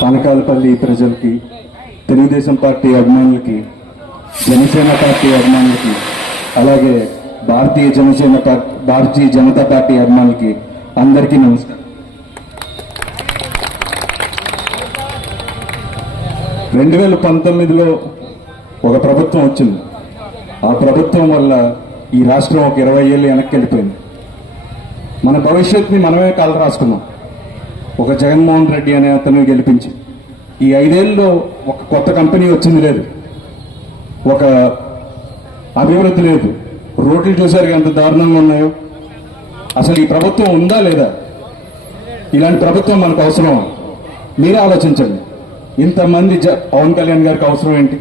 పానకాలపల్లి ప్రజలకి, తెలుగుదేశం పార్టీ అభిమానులకి, జనసేన పార్టీ అభిమానులకి, అలాగే భారతీయ జనతా పార్టీ అభిమానులకి అందరికీ నమస్కారం. 2019లో ఒక ప్రభుత్వం వచ్చింది. ఆ ప్రభుత్వం వల్ల ఈ రాష్ట్రం ఒక 20 ఏళ్ళు వెనక్కి వెళ్ళిపోయింది. మన భవిష్యత్తుని మనమే కాలు రాసుకున్నాం. ఒక జగన్మోహన్ రెడ్డి అనే అతను గెలిపించి ఈ 5 ఏళ్ళలో ఒక కొత్త కంపెనీ వచ్చింది లేదు, ఒక అభివృద్ధి లేదు. రోడ్లు చూసారు ఎంత దారుణంగా ఉన్నాయో. అసలు ఈ ప్రభుత్వం ఉందా లేదా? ఇలాంటి ప్రభుత్వం మనకు అవసరం? మీరే ఆలోచించండి. ఇంతమంది పవన్ కళ్యాణ్ గారికి అవసరం ఏంటి?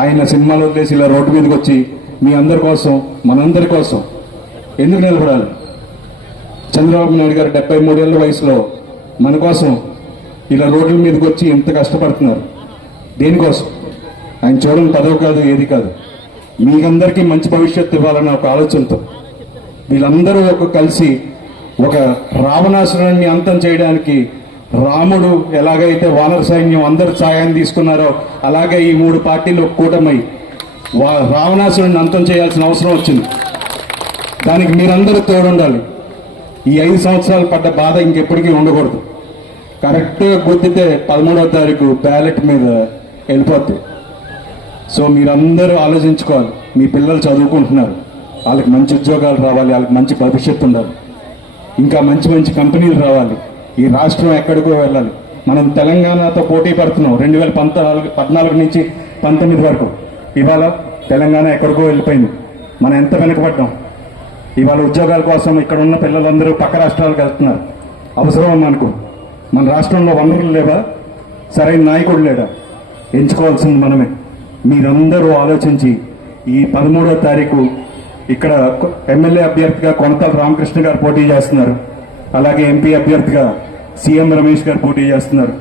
ఆయన సినిమాలు వదిలేసి ఇలా రోడ్డు మీదకి వచ్చి మీ అందరి కోసం, మనందరి కోసం ఎందుకు నిలబడాలి? చంద్రబాబు నాయుడు గారు 73 ఏళ్ల వయసులో మన కోసం ఇలా రోడ్ల మీదకి వచ్చి ఎంత కష్టపడుతున్నారు. దేనికోసం? ఆయన చూడని పదవి కాదు, ఏది కాదు, మీకందరికీ మంచి భవిష్యత్తు ఇవ్వాలన్న ఒక ఆలోచనతో వీళ్ళందరూ కలిసి ఒక రావణాసురుడిని అంతం చేయడానికి రాముడు ఎలాగైతే వానర సైన్యం అందరు సాయాన్ని తీసుకున్నారో అలాగే ఈ 3 పార్టీలు కూటమై రావణాసురుడిని అంతం చేయాల్సిన అవసరం వచ్చింది. దానికి మీరందరూ తోడుండాలి. ఈ 5 సంవత్సరాలు పడ్డ బాధ ఇంకెప్పటికీ ఉండకూడదు. కరెక్ట్గా గుర్తితే 13వ తారీఖు బ్యాలెట్ మీద వెళ్ళిపోద్ది. సో మీరందరూ ఆలోచించుకోవాలి. మీ పిల్లలు చదువుకుంటున్నారు, వాళ్ళకి మంచి ఉద్యోగాలు రావాలి, వాళ్ళకి మంచి భవిష్యత్తు ఉండాలి, ఇంకా మంచి మంచి కంపెనీలు రావాలి. ఈ రాష్ట్రం ఎక్కడికో వెళ్ళాలి. మనం తెలంగాణతో పోటీ పడుతున్నాం 2014 నుంచి 19 వరకు. ఇవాళ తెలంగాణ ఎక్కడికో వెళ్ళిపోయింది. మనం ఎంత వెనకబడ్డాం. ఇవాళ ఉద్యోగాల కోసం ఇక్కడ ఉన్న పిల్లలందరూ పక్క రాష్ట్రాలకు వెళ్తున్నారు. అవసరం మనకు? మన రాష్ట్రంలో వనరులు లేవా? సరైన నాయకుడు లేడా? ఎంచుకోవాల్సింది మనమే. మీరందరూ ఆలోచించి ఈ 13వ తారీఖు ఇక్కడ ఎమ్మెల్యే అభ్యర్థిగా కొనతాల రామకృష్ణ గారు పోటీ చేస్తున్నారు. అలాగే ఎంపీ అభ్యర్థిగా సీఎం రమేష్ గారు పోటీ చేస్తున్నారు.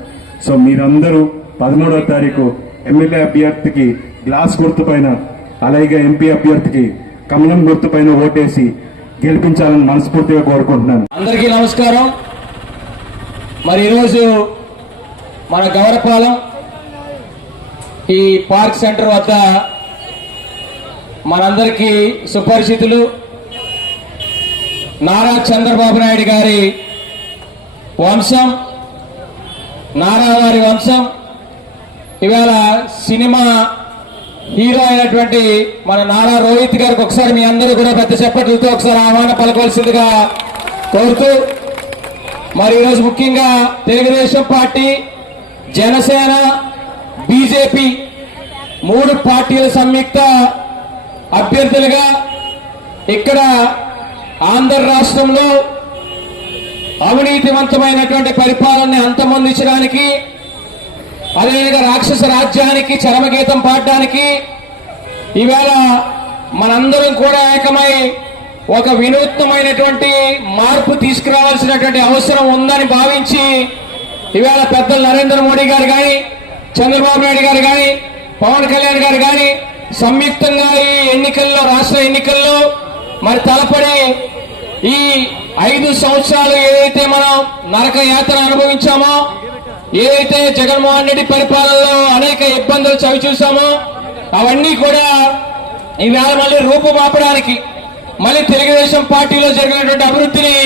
సో మీరందరూ 13వ తారీఖు ఎమ్మెల్యే అభ్యర్థికి గ్లాస్ గుర్తు పైన, అలాగే ఎంపీ అభ్యర్థికి కమలం గుర్తు పైన ఓటేసి గెలిపించాలని మనస్ఫూర్తిగా కోరుకుంటున్నాను. అందరికీ నమస్కారం. మరి ఈరోజు మన గౌరపాలెం ఈ పార్క్ సెంటర్ వద్ద మనందరికీ సుపరిచితులు నారా చంద్రబాబు నాయుడు గారి వంశం, నారా వారి వంశం, ఇవాళ సినిమా హీరో అయినటువంటి మన నారా రోహిత్ గారికి ఒకసారి మీ అందరూ కూడా పెద్ద చప్పట్లతో ఒకసారి ఆహ్వానం పలకవలసిందిగా కోరుతూ, మరి ఈరోజు ముఖ్యంగా తెలుగుదేశం పార్టీ, జనసేన, బీజేపీ 3 పార్టీల సంయుక్త అభ్యర్థులుగా ఇక్కడ ఆంధ్ర రాష్ట్రంలో అవినీతివంతమైనటువంటి పరిపాలనని అంతమొందించడానికి, అదేవిధంగా రాక్షస రాజ్యానికి చరమగీతం పాడడానికి ఈవేళ మనందరం కూడా ఏకమై ఒక వినూత్నమైనటువంటి మార్పు తీసుకురావాల్సినటువంటి అవసరం ఉందని భావించి ఈవేళ పెద్దలు నరేంద్ర మోడీ గారు కానీ, చంద్రబాబు నాయుడు గారు కానీ, పవన్ కళ్యాణ్ గారు కానీ సంయుక్తంగా ఈ ఎన్నికల్లో, రాష్ట్ర ఎన్నికల్లో మరి తలపడి ఈ 5 సంవత్సరాలు ఏదైతే మనం నరక యాత్ర అనుభవించామో, ఏదైతే జగన్మోహన్ రెడ్డి పరిపాలనలో అనేక ఇబ్బందులు చవి చూసామో అవన్నీ కూడా ఈవేళ మళ్ళీ రూపుమాపడానికి, మళ్ళీ తెలుగుదేశం పార్టీలో జరిగినటువంటి అభివృద్ధిని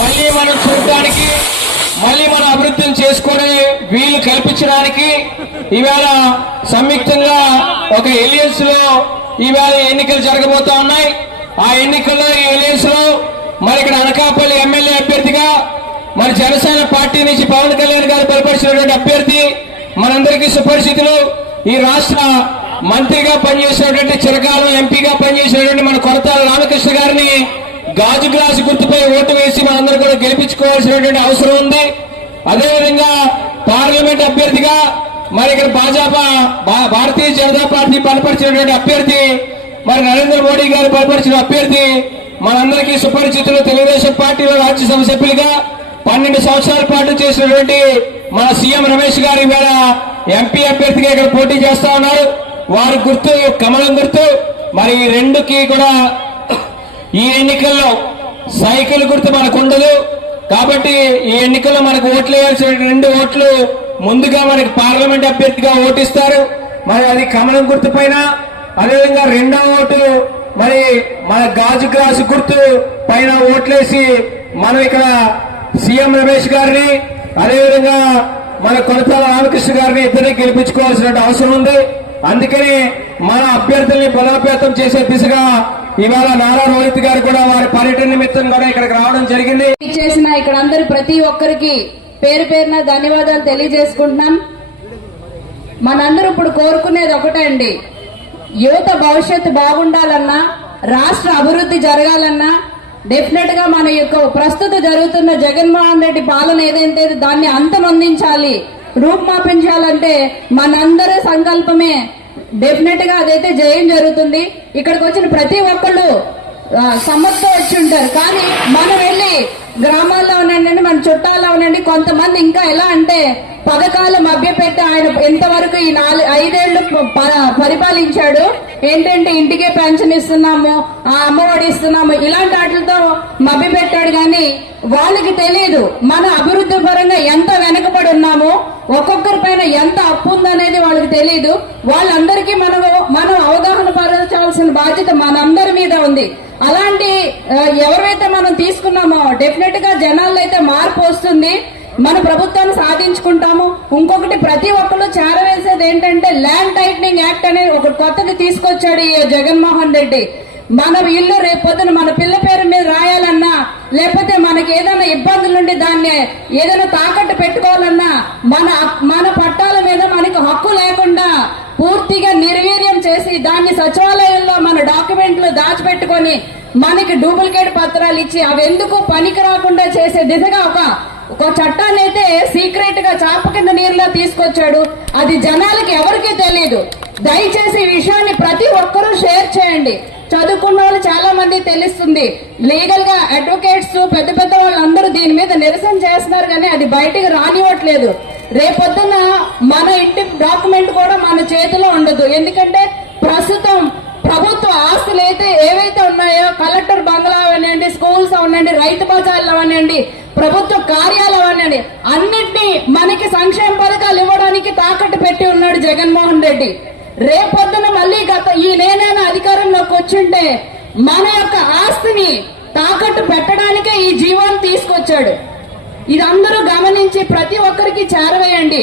మళ్ళీ మనం చూడడానికి, మళ్ళీ మన అభివృద్ధిని చేసుకునే వీలు కల్పించడానికి ఈవేళ సంయుక్తంగా ఒక ఎలియన్స్ లో ఈవేళ ఎన్నికలు జరగబోతా ఉన్నాయి. ఆ ఎన్నికల్లో ఈ ఎలియన్స్ లో మరి ఇక్కడ అనకాపల్లి ఎమ్మెల్యే అభ్యర్థిగా మరి జనసేన పార్టీ నుంచి పవన్ కళ్యాణ్ గారు బలపరిచినటువంటి అభ్యర్థి, మనందరికీ సుపరిచితులు, ఈ రాష్ట్ర మంత్రిగా పనిచేసినటువంటి చిరకాలం ఎంపీగా పనిచేసినటువంటి మన కొనతాల రామకృష్ణ గారిని గాజు గ్లాసు గుర్తుపై ఓటు వేసి మనందరూ కూడా గెలిపించుకోవాల్సినటువంటి అవసరం ఉంది. అదేవిధంగా పార్లమెంట్ అభ్యర్థిగా మరి ఇక్కడ భారతీయ జనతా పార్టీ బలపరిచినటువంటి అభ్యర్థి, మరి నరేంద్ర మోడీ గారు బలపరిచిన అభ్యర్థి, మనందరికీ సుపరిచితులు, తెలుగుదేశం పార్టీలో రాజ్యసభ సభ్యులుగా 12 సంవత్సరాల పాటు చేసినటువంటి మన సీఎం రమేష్ గారు ఇవాళ ఎంపీ అభ్యర్థిగా ఇక్కడ పోటీ చేస్తా ఉన్నారు. వారి గుర్తు కమలం గుర్తు. మరి ఈ రెండుకి కూడా ఈ ఎన్నికల్లో సైకిల్ గుర్తు మనకు ఉండదు. కాబట్టి ఈ ఎన్నికల్లో మనకు ఓట్లు వేయాల్సిన 2 ఓట్లు ముందుగా మనకి పార్లమెంట్ అభ్యర్థిగా ఓటిస్తారు. మరి అది కమలం గుర్తు పైన, అదేవిధంగా 2వ ఓటు మరి మన గాజు గ్లాసు గుర్తు పైన ఓట్లేసి మనం ఇక్కడ సీఎం రమేష్ గారిని, అదేవిధంగా మన కొనసాల రామకృష్ణ గారిని ఇద్దరిని గెలిపించుకోవాల్సిన అవసరం ఉంది. అందుకని మన అభ్యర్థుల్ని బలోపేతం చేసే దిశగా ఇవాళ నారా రోహిత్ గారు కూడా వారి పర్యటన నిమిత్తం కూడా ఇక్కడికి రావడం జరిగింది. చేసిన ఇక్కడ అందరు ప్రతి ఒక్కరికి పేరు పేరున ధన్యవాదాలు తెలియజేసుకుంటున్నాం. మనందరూ ఇప్పుడు కోరుకునేది ఒకటే అండి, యువత భవిష్యత్తు బాగుండాలన్నా, రాష్ట్ర అభివృద్ధి జరగాలన్నా డెఫినెట్ గా మన యొక్క ప్రస్తుత జరుగుతున్న జగన్మోహన్ రెడ్డి పాలన ఏదైతే దాన్ని అంతమొందించాలి, రూపుమాపించాలంటే మనందరి సంకల్పమే. డెఫినెట్ గా అదైతే జయం జరుగుతుంది. ఇక్కడికి వచ్చిన ప్రతి ఒక్కళ్ళు సమ్మతితో వచ్చి ఉంటారు. కానీ మనం వెళ్ళి గ్రామాల్లో ఉండండి, మన చుట్టాల్లో ఉండండి, కొంతమంది ఇంకా ఎలా అంటే పథకాలు మభ్యపెట్టి ఆయన ఎంతవరకు ఈ 5 ఏళ్లు పరిపాలించాడు, ఏంటంటే ఇంటికే పెన్షన్ ఇస్తున్నాము, ఆ అమ్మఒడి ఇస్తున్నాము, ఇలాంటి వాటితో మభ్యపెట్టాడు. కానీ వాళ్ళకి తెలియదు మన అభివృద్ధి పరంగా ఎంత వెనకబడి ఉన్నామో, ఒక్కొక్కరి పైన ఎంత అప్పు ఉందనేది వాళ్ళకి తెలియదు. వాళ్ళందరికీ మనం అవగాహన పరచాల్సిన బాధ్యత మనందరి మీద ఉంది. అలాంటి ఎవరైతే మనం తీసుకున్నామో డెఫినెట్ గా జనాల్లో అయితే మార్పు వస్తుంది, మన ప్రభుత్వాన్ని సాధించుకుంటాము. ఇంకొకటి ప్రతి ఒక్కరు చేరవేసేది ఏంటంటే ల్యాండ్ టైటనింగ్ యాక్ట్ అనేది ఒకటి కొత్తది తీసుకొచ్చాడు ఈ జగన్మోహన్ రెడ్డి. మన ఇల్లు రేపొద్దున మన పిల్ల పేరు మీద రాయాలన్నా, లేకపోతే మనకి ఏదైనా ఇబ్బందులుండి దాన్ని ఏదైనా తాకట్టు పెట్టుకోవాలన్నా మన పట్టాల మీద మనకు హక్కు లేకుండా పూర్తిగా నిర్వీర్యం చేసి దాన్ని సచివాలయంలో మన డాక్యుమెంట్లు దాచిపెట్టుకొని మనకి డూప్లికేట్ పత్రాలు ఇచ్చి అవి ఎందుకు పనికి రాకుండా చేసే దిశగా ఒక చట్టాన్ని అయితే సీక్రెట్ గా చాప కింద నీరులో తీసుకొచ్చాడు. అది జనాలకి ఎవరికీ తెలియదు. దయచేసి ఈ విషయాన్ని ప్రతి ఒక్కరూ షేర్ చేయండి. చదువుకున్న వాళ్ళు చాలా మంది తెలుస్తుంది, లీగల్ గా అడ్వకేట్స్ పెద్ద పెద్ద వాళ్ళందరూ దీని మీద నిరసన చేస్తున్నారు, కానీ అది బయటికి రానివ్వట్లేదు. రేపొద్దున మన ఇంటి డాక్యుమెంట్ కూడా మన చేతిలో ఉండదు. ఎందుకంటే ప్రస్తుతం ప్రభుత్వ ఆస్తులు ఏవైతే ఉన్నాయో, కలెక్టర్ బంగ్లా అవనండి, స్కూల్స్ అవనండి, రైతు బజార్లు అవనండి, ప్రభుత్వ కార్యాలయం అవనండి, అన్నిటినీ మనకి సంక్షేమ పథకాలు ఇవ్వడానికి తాకట్టు పెట్టి ఉన్నాడు జగన్మోహన్ రెడ్డి. రేపొద్దున మళ్ళీ ఈ నేనైనా అధికారంలోకి వచ్చుంటే మన యొక్క ఆస్తిని తాకట్టు పెట్టడానికే ఈ జీవోని తీసుకొచ్చాడు. ఇది అందరూ గమనించి ప్రతి ఒక్కరికి చేరవేయండి.